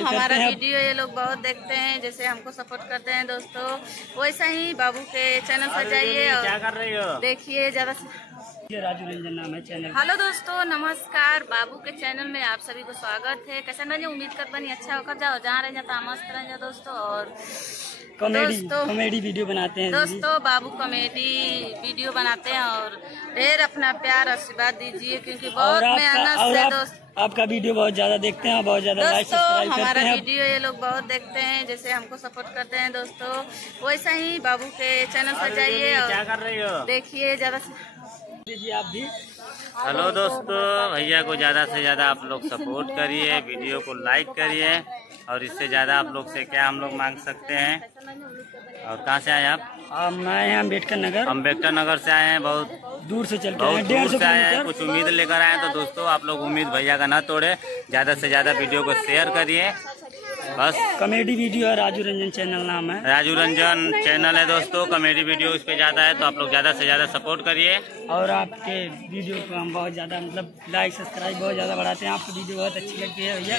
हमारा वीडियो ये लोग बहुत देखते हैं, जैसे हमको सपोर्ट करते हैं दोस्तों, वैसा ही बाबू के चैनल पर जाइए और क्या कर रही हो देखिए ज्यादा से। राजू रंजन नाम है चैनल। हेलो दोस्तों, नमस्कार। बाबू के चैनल में आप सभी को स्वागत है। कैसा रहे, उम्मीद कर बनी अच्छा होकर जाओ, जहाँ रह जाता मस्त रह जाओ दोस्तों। और कॉमेडी वीडियो बनाते हैं दोस्तों, बाबू कॉमेडी वीडियो बनाते हैं और ढेर अपना प्यार आशीर्वाद दीजिए, क्योंकि बहुत मेहनत से दोस्त आपका वीडियो बहुत ज्यादा देखते हैं, बहुत ज्यादा लाइक सब्सक्राइब करते हैं। हमारा वीडियो ये लोग बहुत देखते हैं, जैसे हमको सपोर्ट करते हैं दोस्तों, वैसा ही बाबू के चैनल पर जाइए और क्या कर रही हो देखिए ज्यादा से। आप भी हेलो दोस्तों, भैया को ज़्यादा से ज़्यादा आप लोग सपोर्ट करिए, वीडियो को लाइक करिए, और इससे ज़्यादा आप लोग से क्या हम लोग मांग सकते हैं। और कहाँ से आए आप? हम आए हैं अम्बेडकर नगर। अम्बेडकर नगर से आए हैं, बहुत दूर से चल के बहुत दूर से आए हैं, कुछ उम्मीद लेकर आए हैं। तो दोस्तों, आप लोग उम्मीद भैया का ना तोड़े, ज़्यादा से ज़्यादा वीडियो को शेयर करिए। बस कॉमेडी वीडियो है, राजू रंजन चैनल नाम है। राजू रंजन चैनल है दोस्तों, कॉमेडी वीडियो इस पे ज़्यादा है, तो आप लोग ज़्यादा से ज़्यादा सपोर्ट करिए। और आपके वीडियो को हम बहुत ज़्यादा लाइक सब्सक्राइब बहुत ज़्यादा बढ़ाते हैं। आपको वीडियो बहुत अच्छी लगती है भैया।